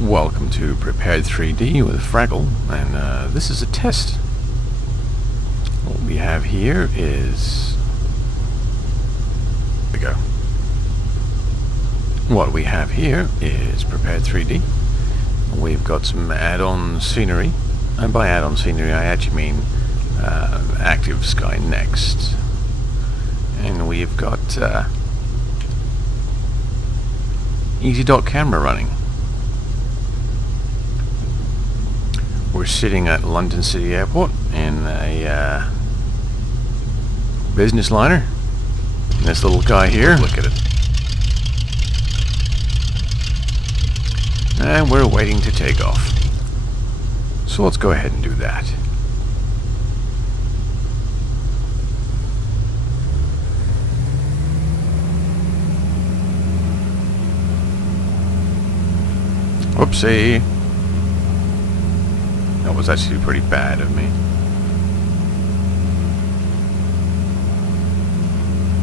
Welcome to Prepared 3D with Fraggle, and this is a test. What we have here is... There we go. What we have here is Prepared 3D. We've got some add-on scenery, and by add-on scenery I actually mean active Sky Next. And we've got Easy Dot camera running. We're sitting at London City Airport in a business liner. And this little guy here, look at it. And we're waiting to take off. So let's go ahead and do that. Whoopsie. That was actually pretty bad of me.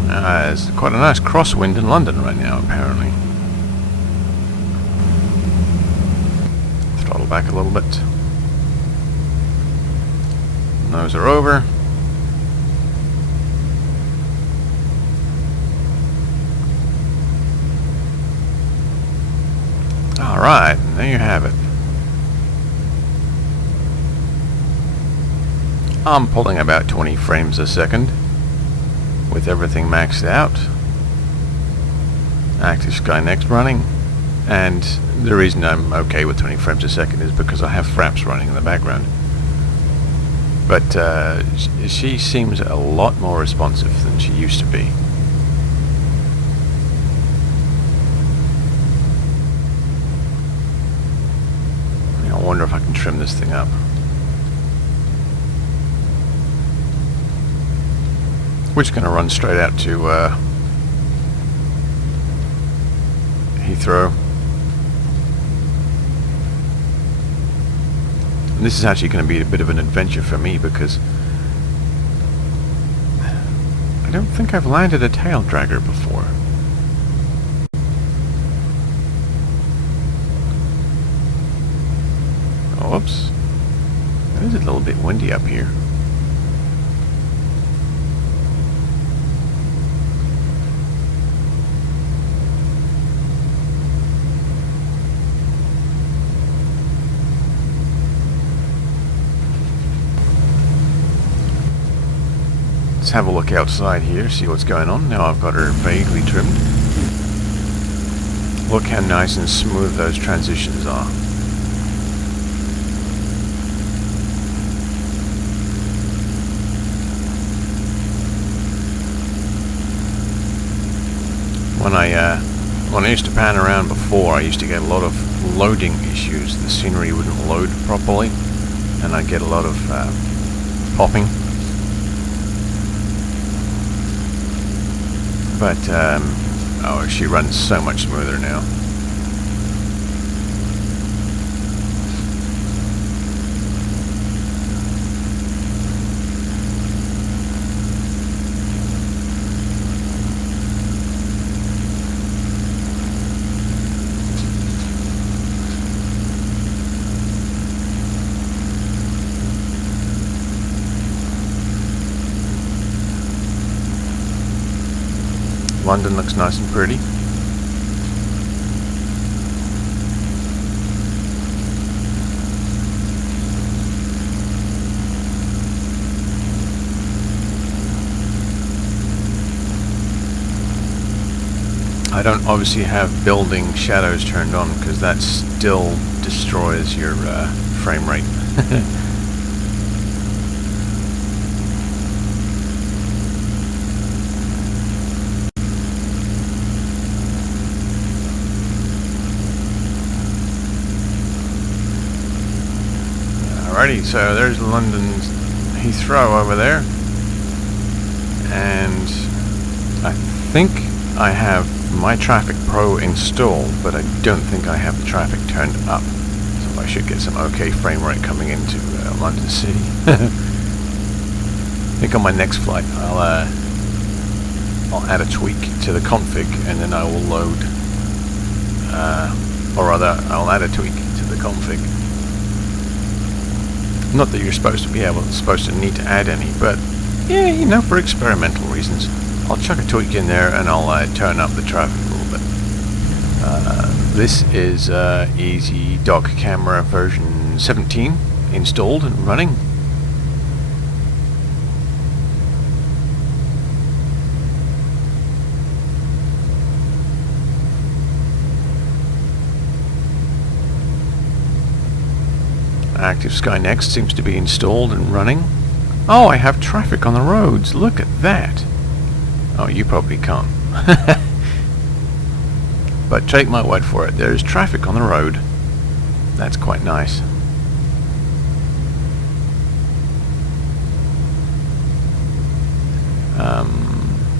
There's quite a nice crosswind in London right now, apparently. Throttle back a little bit. Nose are over. Alright, there you have it. I'm pulling about 20 frames a second with everything maxed out. Active Sky Next running, and the reason I'm okay with 20 frames a second is because I have Fraps running in the background. But she seems a lot more responsive than she used to be. I wonder if I can trim this thing up. We're just going to run straight out to Heathrow. And this is actually going to be a bit of an adventure for me because I don't think I've landed a tail dragger before. Oh, whoops. It is a little bit windy up here. Let's have a look outside here, see what's going on. Now I've got her vaguely trimmed. Look how nice and smooth those transitions are. When I used to pan around before, I used to get a lot of loading issues. The scenery wouldn't load properly, and I'd get a lot of popping. But, oh, she runs so much smoother now. London looks nice and pretty. I don't obviously have building shadows turned on because that still destroys your frame rate. Alrighty, so there's London's Heathrow over there, and I think I have my Traffic Pro installed, but I don't think I have the traffic turned up, so I should get some okay frame rate coming into London City. I think on my next flight I'll add a tweak to the config, and then I will load, or rather I'll add a tweak config. Not that you're supposed to need to add any, but yeah, you know, for experimental reasons, I'll chuck a tweak in there and I'll turn up the traffic a little bit. This is Easy Dock Camera version 17 installed and running. Active Sky Next seems to be installed and running. Oh, I have traffic on the roads. Look at that. Oh, you probably can't. But take my word for it, there's traffic on the road. That's quite nice.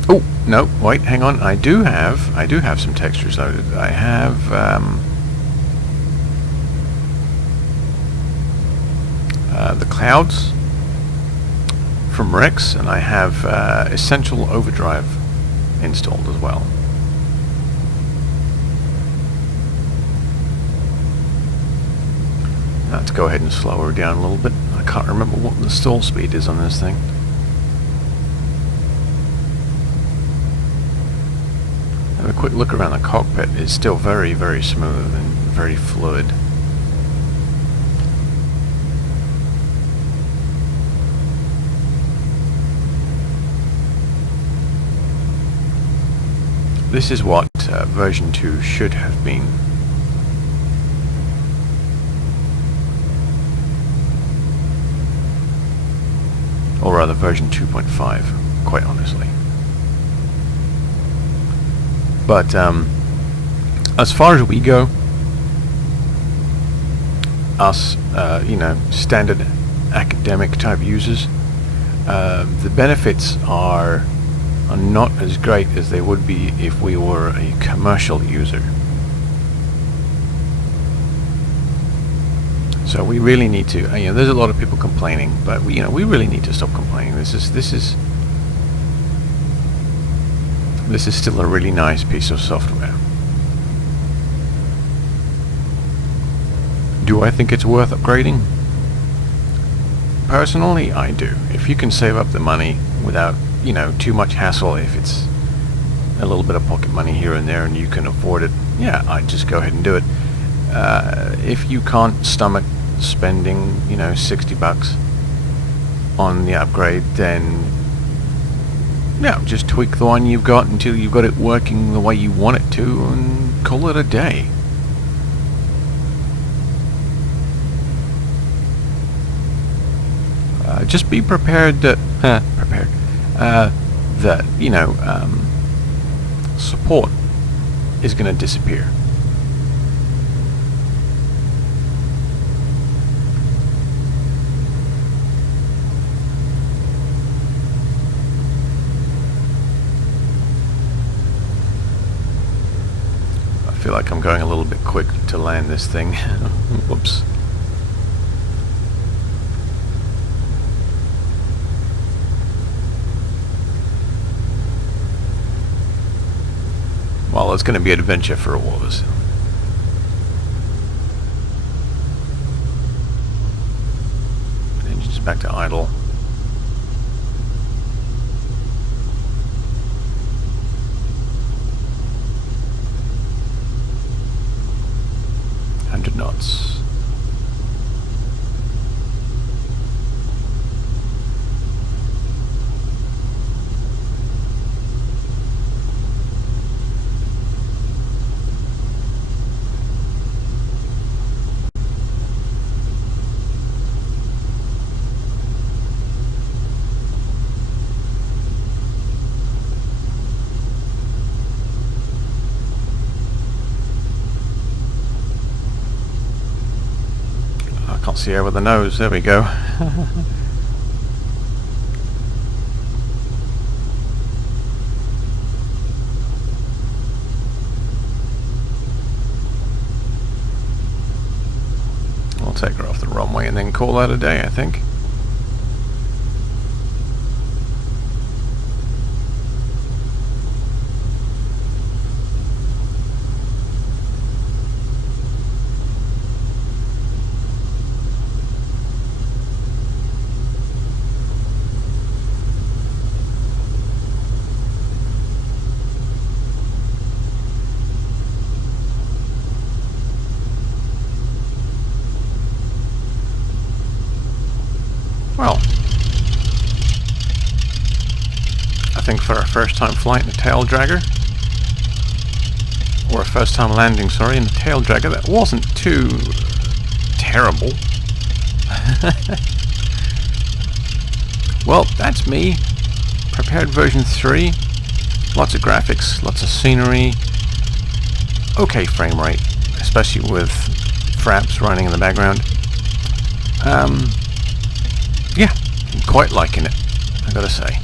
Oh, no, wait, hang on. I do have some textures loaded. I have the clouds from Rex, and I have Essential Overdrive installed as well. Let's go ahead and slow her down a little bit. I can't remember what the stall speed is on this thing. Have a quick look around the cockpit. It's still very, very smooth and very fluid. This is what version 2 should have been. Or rather version 2.5, quite honestly. But as far as we go, us, you know, standard academic type users, the benefits are not as great as they would be if we were a commercial user. So we really need to, you know, there's a lot of people complaining, but we really need to stop complaining. This is still a really nice piece of software. Do I think it's worth upgrading? Personally, I do. If you can save up the money without, you know, too much hassle, if it's a little bit of pocket money here and there and you can afford it, yeah, I'd just go ahead and do it. If you can't stomach spending, you know, $60 on the upgrade, then yeah, just tweak the one you've got until you've got it working the way you want it to and call it a day. Just be prepared that that, you know, support is going to disappear. I feel like I'm going a little bit quick to land this thing. Whoops. Well, it's going to be an adventure for all of us. Engine's back to idle. Knots. Can't see over the nose. There we go. I'll take her off the runway and then call that a day, I think. for a first time flight in a tail dragger. Or a first time landing, sorry, in a tail dragger. That wasn't too terrible. Well, that's me. Prepared version 3. Lots of graphics, lots of scenery. Okay frame rate, especially with fraps running in the background. Yeah, I'm quite liking it, I gotta say.